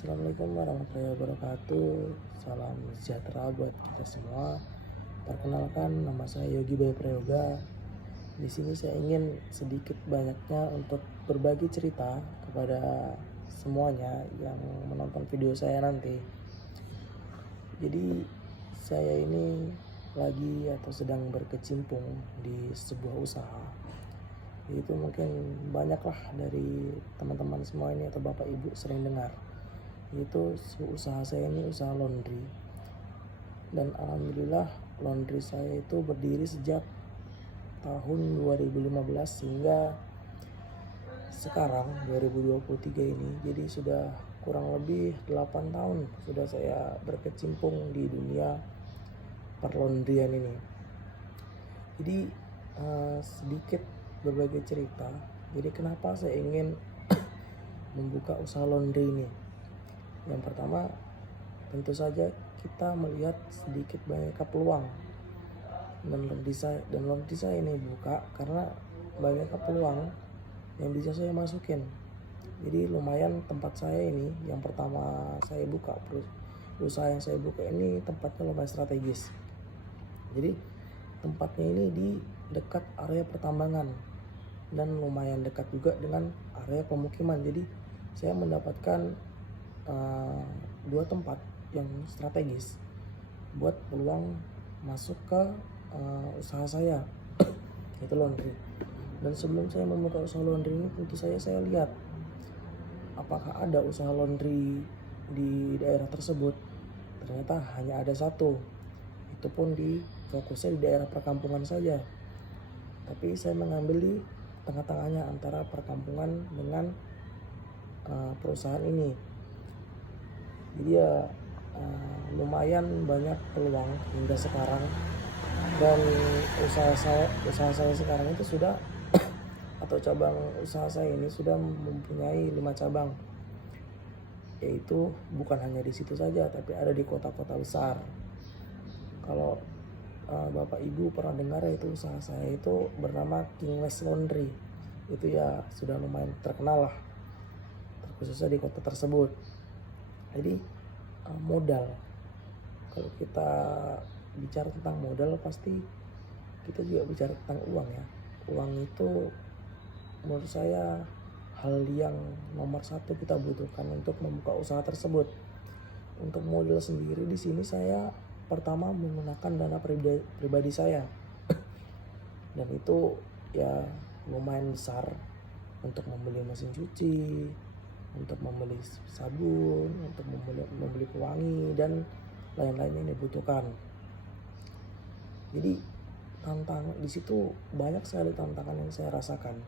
Assalamualaikum warahmatullahi wabarakatuh. Salam sejahtera buat kita semua. Perkenalkan, nama saya Yogi Bayu Prayoga. Di sini saya ingin sedikit banyaknya untuk berbagi cerita kepada semuanya yang menonton video saya nanti. Jadi saya ini lagi atau sedang berkecimpung di sebuah usaha. Itu mungkin banyaklah dari teman-teman semua ini atau bapak ibu sering dengar. Itu usaha saya ini usaha laundry, dan alhamdulillah laundry saya itu berdiri sejak tahun 2015 hingga sekarang 2023 ini. Jadi sudah kurang lebih 8 tahun sudah saya berkecimpung di dunia perlaundryan ini. Jadi sedikit berbagi cerita. Jadi kenapa saya ingin membuka usaha laundry ini? Yang pertama, tentu saja kita melihat sedikit banyak peluang dan laundry saya ini buka karena banyak peluang yang bisa saya masukin. Jadi lumayan tempat saya ini yang pertama saya buka, usaha yang saya buka ini tempatnya lumayan strategis. Jadi tempatnya ini di dekat area pertambangan dan lumayan dekat juga dengan area pemukiman. Jadi saya mendapatkan dua tempat yang strategis buat peluang masuk ke usaha saya, yaitu laundry. Dan sebelum saya membuka usaha laundry ini, tentu saya lihat apakah ada usaha laundry di daerah tersebut. Ternyata hanya ada satu, itu pun fokusnya di daerah perkampungan saja. Tapi saya mengambil di tengah-tengahnya antara perkampungan dengan perusahaan ini. Jadi ya lumayan banyak peluang hingga sekarang, dan usaha saya sekarang itu sudah atau cabang usaha saya ini sudah mempunyai 5 cabang, yaitu bukan hanya di situ saja tapi ada di kota-kota besar. Kalau Bapak Ibu pernah dengar, itu usaha saya itu bernama King West Laundry. Itu ya sudah lumayan terkenal lah, khususnya di kota tersebut. Jadi modal, kalau kita bicara tentang modal pasti kita juga bicara tentang uang ya. Uang itu menurut saya hal yang nomor satu kita butuhkan untuk membuka usaha tersebut. Untuk modal sendiri di sini saya pertama menggunakan dana pribadi saya dan itu ya lumayan besar untuk membeli mesin cuci, untuk membeli sabun, untuk membeli pewangi dan lain-lain yang dibutuhkan. Jadi tantangan di situ banyak sekali tantangan yang saya rasakan.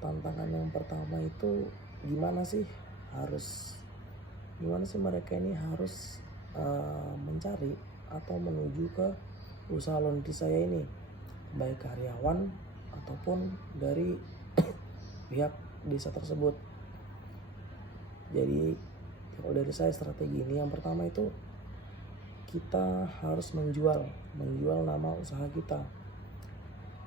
Tantangan yang pertama itu gimana sih mereka ini harus mencari atau menuju ke usaha laundry saya ini, baik karyawan ataupun dari pihak desa tersebut. Jadi kalau dari saya strategi ini, yang pertama itu kita harus menjual nama usaha kita.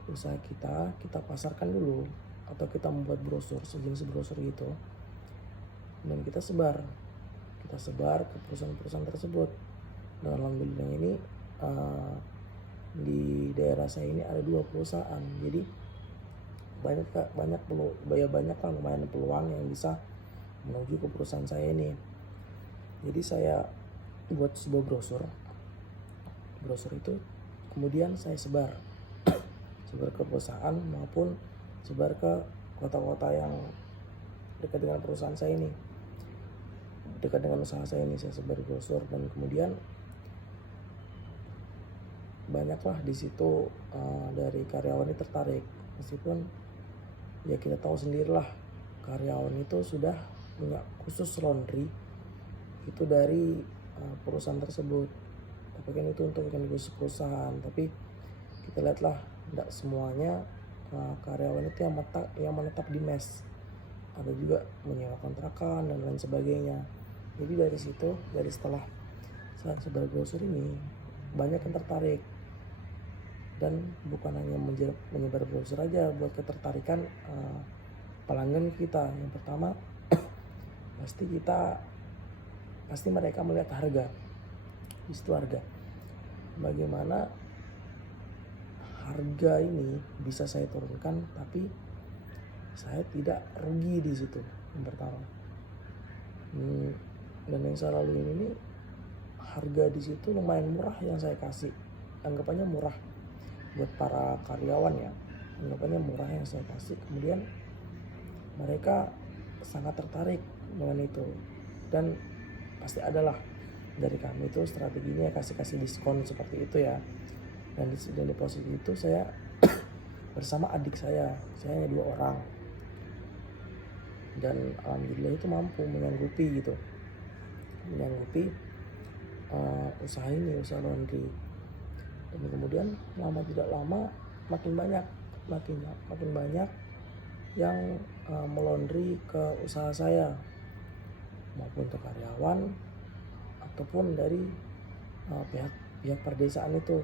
Usaha kita pasarkan dulu, atau kita membuat brosur, sejenis brosur gitu, dan kita sebar ke perusahaan-perusahaan tersebut. Dan alhamdulillah ini di daerah saya ini ada 2 perusahaan. Jadi banyak lumayan peluang yang bisa menuju ke perusahaan saya ini. Jadi saya buat sebuah brosur itu kemudian saya sebar ke perusahaan maupun sebar ke kota-kota yang dekat dengan perusahaan saya ini, dekat dengan usaha saya ini. Saya sebar brosur dan kemudian banyaklah di situ dari karyawan ini tertarik, meskipun ya kita tahu sendirilah karyawan itu sudah punya khusus laundry itu dari perusahaan tersebut. Tapi kan itu untuk khusus perusahaan. Tapi kita lihatlah tidak semuanya karyawan itu yang menetap di mes. Ada juga menyewa kontrakan dan lain sebagainya. Jadi setelah saya sebar brosur ini, banyak yang tertarik. Dan bukan hanya menyebar brosur aja buat ketertarikan pelanggan kita. Yang pertama pasti mereka melihat harga. Di situ harga. Bagaimana harga ini bisa saya turunkan tapi saya tidak rugi di situ, yang pertama. Dan yang saya lalui ini harga di situ lumayan murah yang saya kasih, anggapannya murah buat para karyawan ya, anggapannya murah yang saya kasih. Kemudian mereka sangat tertarik dengan itu, dan pasti adalah dari kami itu strateginya kasih diskon seperti itu ya. Dan di posisi itu saya bersama adik saya hanya 2 orang, dan alhamdulillah itu mampu menyanggupi usaha laundry. Dan kemudian lama tidak lama makin banyak yang melondri ke usaha saya, maupun ke karyawan ataupun dari pihak perdesaan itu,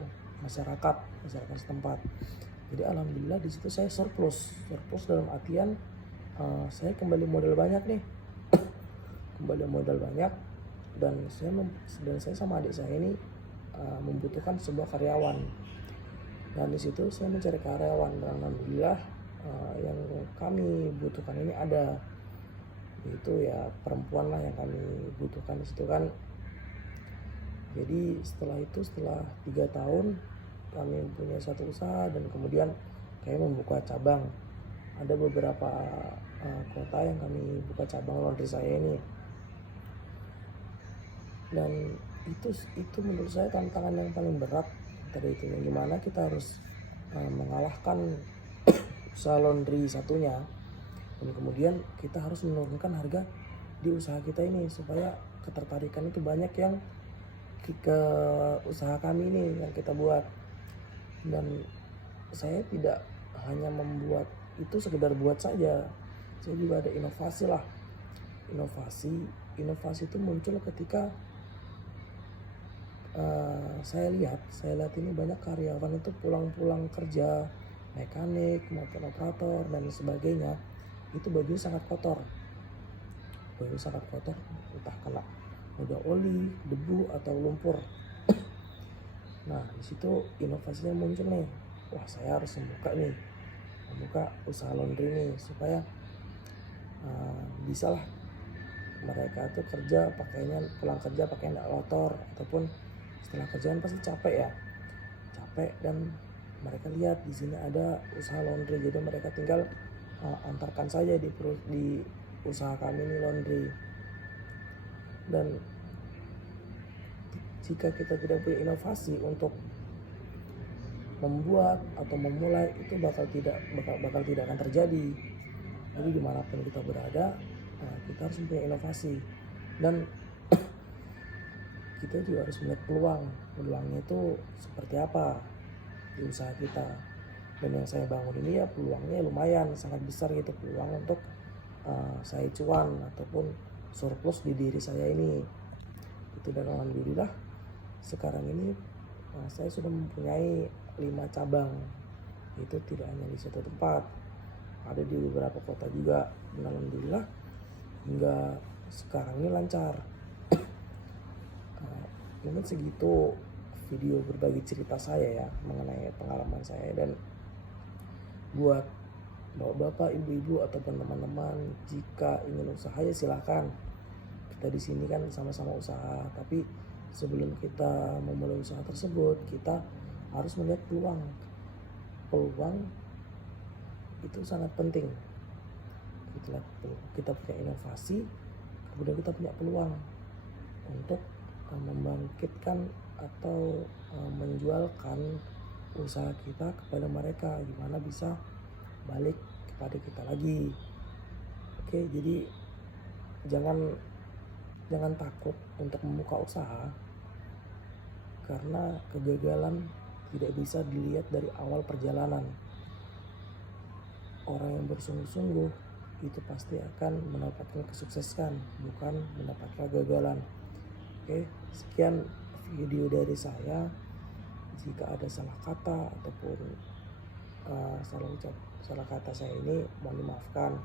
masyarakat setempat. Jadi alhamdulillah di situ saya surplus dalam artian saya kembali modal banyak nih. Dan saya sama adik saya ini membutuhkan sebuah karyawan, dan di situ saya mencari karyawan, dan alhamdulillah yang kami butuhkan ini ada, itu ya perempuan lah yang kami butuhkan di situ kan. Jadi setelah 3 tahun kami punya satu usaha, dan kemudian kami membuka cabang. Ada beberapa kota yang kami buka cabang laundry saya ini. Dan itu menurut saya tantangan yang paling berat tadi itu, gimana kita harus mengalahkan usaha laundry satunya, dan kemudian kita harus menurunkan harga di usaha kita ini supaya ketertarikan itu banyak yang ke usaha kami ini yang kita buat. Dan saya tidak hanya membuat itu sekedar buat saja, saya juga ada inovasi itu muncul ketika saya lihat ini banyak karyawan itu pulang kerja, mekanik maupun operator dan sebagainya, itu bajunya sangat kotor, entah kena noda oli, debu atau lumpur. Nah di situ inovasinya muncul nih, wah saya harus membuka usaha laundry nih supaya bisalah mereka tuh pulang kerja pakainya nggak kotor, ataupun setelah kerjaan pasti capek, dan mereka lihat di sini ada usaha laundry, jadi mereka tinggal antarkan saja di usaha kami ini laundry. Dan jika kita tidak punya inovasi untuk membuat atau memulai, itu bakal tidak akan terjadi. Jadi dimanapun kita berada, kita harus punya inovasi, dan kita juga harus melihat peluangnya itu seperti apa di usaha kita. Dan yang saya bangun ini ya peluangnya lumayan sangat besar gitu, peluang untuk saya cuan ataupun surplus di diri saya ini itu. Dan alhamdulillah sekarang ini saya sudah mempunyai 5 cabang, itu tidak hanya di satu tempat, ada di beberapa kota juga. Dan alhamdulillah hingga sekarang ini lancar. Mungkin segitu video berbagi cerita saya ya mengenai pengalaman saya. Dan buat bapak-bapak, ibu-ibu ataupun teman-teman, jika ingin usaha ya silahkan. Kita di sini kan sama-sama usaha, tapi sebelum kita memulai usaha tersebut, kita harus melihat peluang itu sangat penting. Kita punya inovasi, kemudian kita punya peluang untuk membangkitkan atau menjualkan usaha kita kepada mereka, gimana bisa balik kepada kita lagi. Oke, jadi jangan takut untuk membuka usaha, karena kegagalan tidak bisa dilihat dari awal perjalanan. Orang yang bersungguh-sungguh itu pasti akan mendapatkan kesuksesan, bukan mendapatkan kegagalan. Oke, sekian video dari saya. Jika ada salah kata ataupun salah kata saya ini mohon dimaafkan.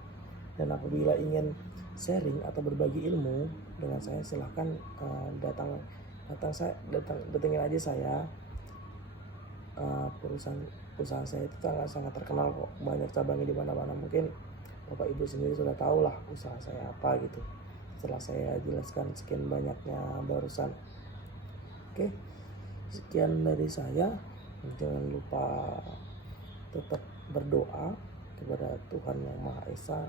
Dan apabila ingin sharing atau berbagi ilmu dengan saya, silahkan datangin aja saya. Perusahaan saya itu sangat terkenal kok, banyak cabangnya di mana-mana. Mungkin Bapak Ibu sendiri sudah tahu lah usaha saya apa gitu, setelah saya jelaskan sekian banyaknya barusan. Oke, sekian dari saya. Jangan lupa tetap berdoa kepada Tuhan Yang Maha Esa.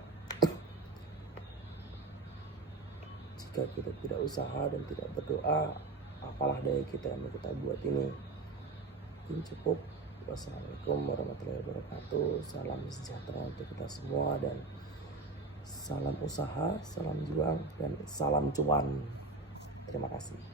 Jika kita tidak usaha dan tidak berdoa, apalah daya kita yang kita buat ini. Mungkin cukup. Wassalamualaikum warahmatullahi wabarakatuh. Salam sejahtera untuk kita semua, dan salam usaha, salam juang, dan salam cuan. Terima kasih.